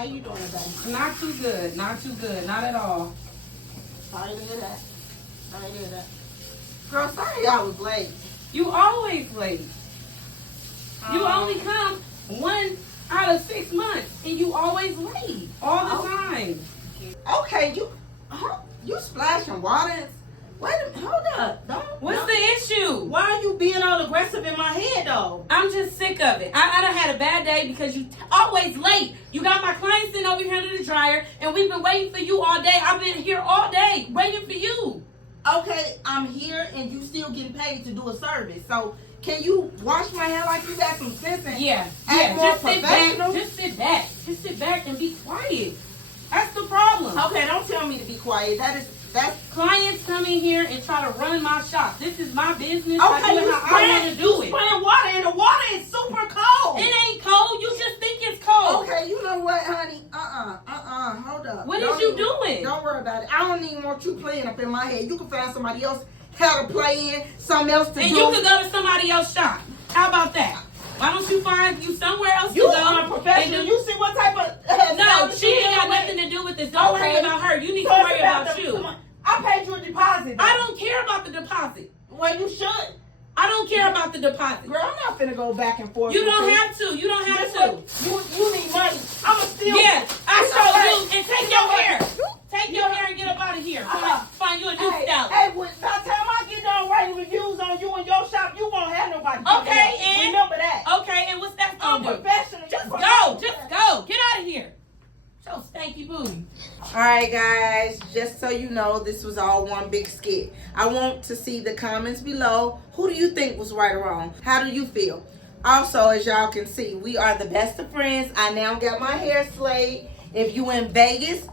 How you doing today? Not too good. Not too good. Not at all. Sorry to hear that. Sorry to hear that. Girl, sorry I was late. You always late. You only come 1 out of 6 months, and you always late all the time. Okay, you splashing water. Wait a minute, hold up. What's the issue? Why are you being all aggressive in my head, though? I'm just sick of it. I done had a bad day because you always late. You got my client sitting over here under the dryer, and we've been waiting for you all day. I've been here all day waiting for you. Okay, I'm here, and you still getting paid to do a service. So, can you wash my hair like you got some sense and act more professional? Just sit back. Just sit back and be quiet. That's the problem. Okay, don't tell me to be quiet. That's clients come in here and try to run my shop. This is my business. okay. I do it how I want to do it. Spraying water, and the water is super cold. It ain't cold. You just think it's cold. Okay, you know what, honey? Hold up. What is you doing? Don't worry about it. I don't even want you playing up in my head. You can find somebody else how to play in, something else to do. And you can go to somebody else's shop. How about that? Why don't you find you somewhere else You to go? are a professional. You see what type of No, she ain't got nothing to do with this. Don't worry about her. You need to worry about you. I paid you a deposit. I don't care about the deposit. Well, you should. I don't care about the deposit. Girl, I'm not finna go back and forth. You don't have to. You don't have to. You need money. I'ma steal. Yeah, I showed you. And take your hair. Take your hair and get up out of here. Find you a new stylist. Hey, by the time I get done writing reviews on you and your shop, you won't have nobody. Okay, and remember that. Okay, and what's that gonna do? Professional. Just go. Just go. Get out of here. So stanky booty. All right, guys, just so you know, this was all one big skit. I want to see the comments below. Who do you think was right or wrong? How do you feel? Also, as y'all can see, we are the best of friends. I now got my hair slayed. If you in Vegas,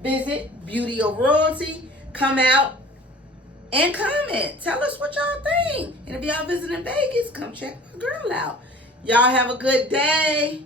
visit Beauty of Royalty. Come out and comment. Tell us what y'all think. And if y'all visiting Vegas, come check my girl out. Y'all have a good day.